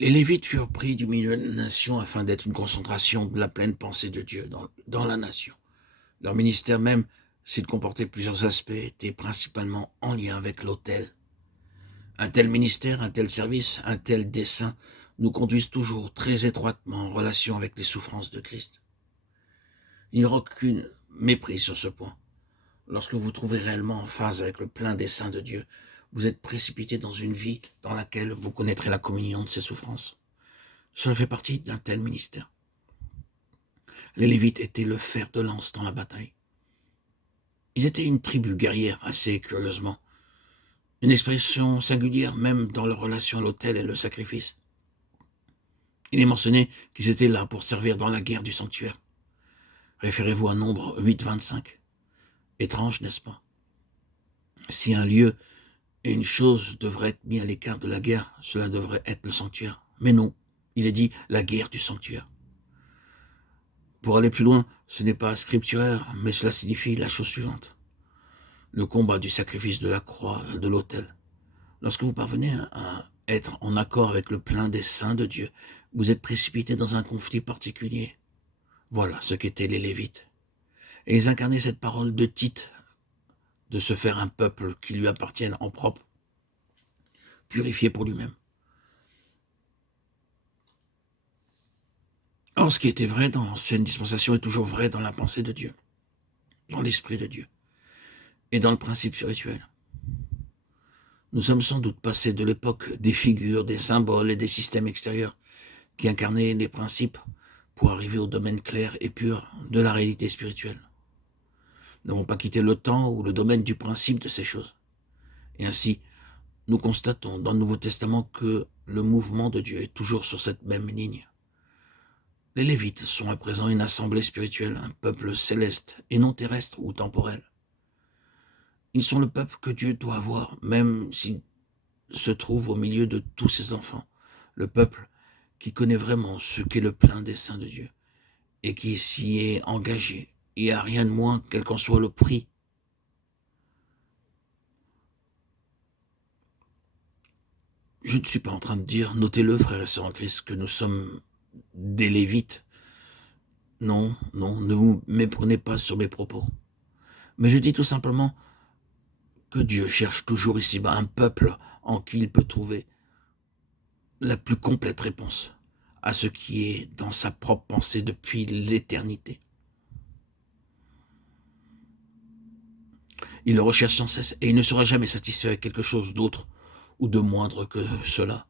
Les Lévites furent pris du milieu de la nation afin d'être une concentration de la pleine pensée de Dieu dans la nation. Leur ministère même, s'il comportait plusieurs aspects, était principalement en lien avec l'autel. Un tel ministère, un tel service, un tel dessein nous conduisent toujours très étroitement en relation avec les souffrances de Christ. Il n'y aura aucune mépris sur ce point. Lorsque vous vous trouvez réellement en phase avec le plein dessein de Dieu, vous êtes précipité dans une vie dans laquelle vous connaîtrez la communion de ses souffrances. Cela fait partie d'un tel ministère. Les Lévites étaient le fer de lance dans la bataille. Ils étaient une tribu guerrière, assez curieusement. Une expression singulière même dans leur relation à l'autel et le sacrifice. Il est mentionné qu'ils étaient là pour servir dans la guerre du sanctuaire. Référez-vous à Nombre 8, 25. Étrange, n'est-ce pas? Si un lieu et une chose devraient être mis à l'écart de la guerre, cela devrait être le sanctuaire. Mais non, il est dit la guerre du sanctuaire. Pour aller plus loin, ce n'est pas scripturaire, mais cela signifie la chose suivante. Le combat du sacrifice de la croix, de l'autel. Lorsque vous parvenez à être en accord avec le plein dessein de Dieu, vous êtes précipité dans un conflit particulier. Voilà ce qu'étaient les Lévites. Et ils incarnaient cette parole de Tite, de se faire un peuple qui lui appartienne en propre, purifié pour lui-même. Or, ce qui était vrai dans l'ancienne dispensation est toujours vrai dans la pensée de Dieu, dans l'esprit de Dieu et dans le principe spirituel. Nous sommes sans doute passés de l'époque des figures, des symboles et des systèmes extérieurs qui incarnaient les principes pour arriver au domaine clair et pur de la réalité spirituelle. Nous n'avons pas quitté le temps ou le domaine du principe de ces choses. Et ainsi, nous constatons dans le Nouveau Testament que le mouvement de Dieu est toujours sur cette même ligne. Les Lévites sont à présent une assemblée spirituelle, un peuple céleste et non terrestre ou temporel. Ils sont le peuple que Dieu doit avoir, même s'il se trouve au milieu de tous ses enfants. Le peuple qui connaît vraiment ce qu'est le plein dessein de Dieu et qui s'y est engagé et à rien de moins, quel qu'en soit le prix. Je ne suis pas en train de dire, notez-le frères et sœurs en Christ, que nous sommes des Lévites. Non, non, ne vous méprenez pas sur mes propos. Mais je dis tout simplement que Dieu cherche toujours ici-bas un peuple en qui il peut trouver la plus complète réponse à ce qui est dans sa propre pensée depuis l'éternité. Il le recherche sans cesse et il ne sera jamais satisfait avec quelque chose d'autre ou de moindre que cela.